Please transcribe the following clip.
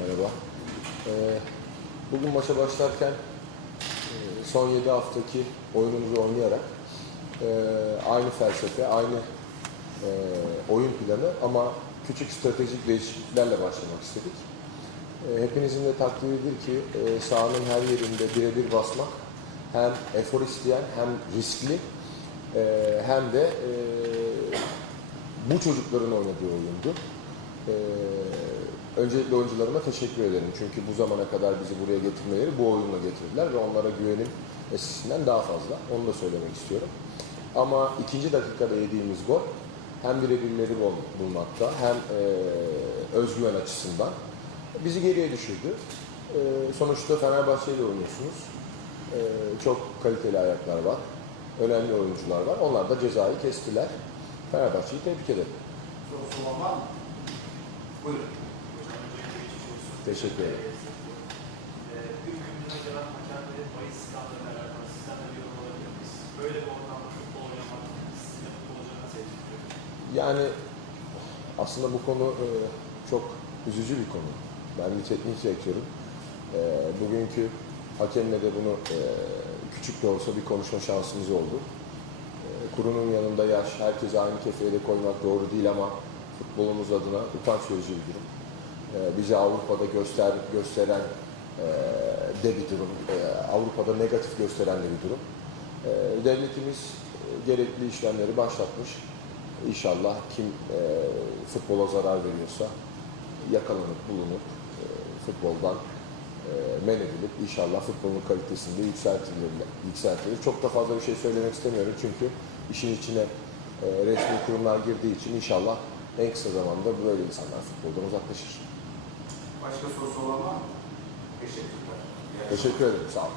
Merhaba. Ee, bugün maça başlarken e, son 7 haftaki oyunumuzu oynayarak e, aynı felsefe, aynı e, oyun planı ama küçük stratejik değişikliklerle başlamak istedik. Hepinizin de takdiridir ki sahanın her yerinde birebir basmak hem efor isteyen hem riskli hem de bu çocukların oynadığı oyundu. Öncelikle oyuncularıma teşekkür ederim. Çünkü bu zamana kadar bizi buraya getirmeleri bu oyunla getirdiler ve onlara güvenim eskisinden daha fazla. Onu da söylemek istiyorum. Ama ikinci dakikada yediğimiz gol hem birebirleri bul- bulmakta hem e, özgüven açısından bizi geriye düşürdü. E, sonuçta Fenerbahçe ile oynuyorsunuz. E, çok kaliteli ayaklar var. Önemli oyuncular var. Onlar da cezayı kestiler. Fenerbahçe'yi tebrik ederim. Olan var mı? Buyurun. Teşekkür ederim. Yani aslında bu konu e, çok üzücü bir konu. Ben bir teknik direktörüm. E, bugünkü hakemle de bunu e, küçük de olsa bir konuşma şansımız oldu. E, kurunun yanında yaş, herkese aynı kefeye de koymak doğru değil ama futbolumuz adına utanç verici bir durum. E, bizi Avrupa'da göster gösteren e, de bir durum. E, Avrupa'da negatif gösteren de bir durum. Devletimiz gerekli işlemleri başlatmış. İnşallah kim futbola zarar veriyorsa yakalanıp bulunup futboldan men edilip inşallah futbolun kalitesinde yükseltilir, yükseltilir. Çok da fazla bir şey söylemek istemiyorum çünkü işin içine resmi kurumlar girdiği için inşallah en kısa zamanda böyle insanlar futboldan uzaklaşır. Başka sorusu olan var mı? Teşekkürler. Teşekkür ederim. Sağ olun.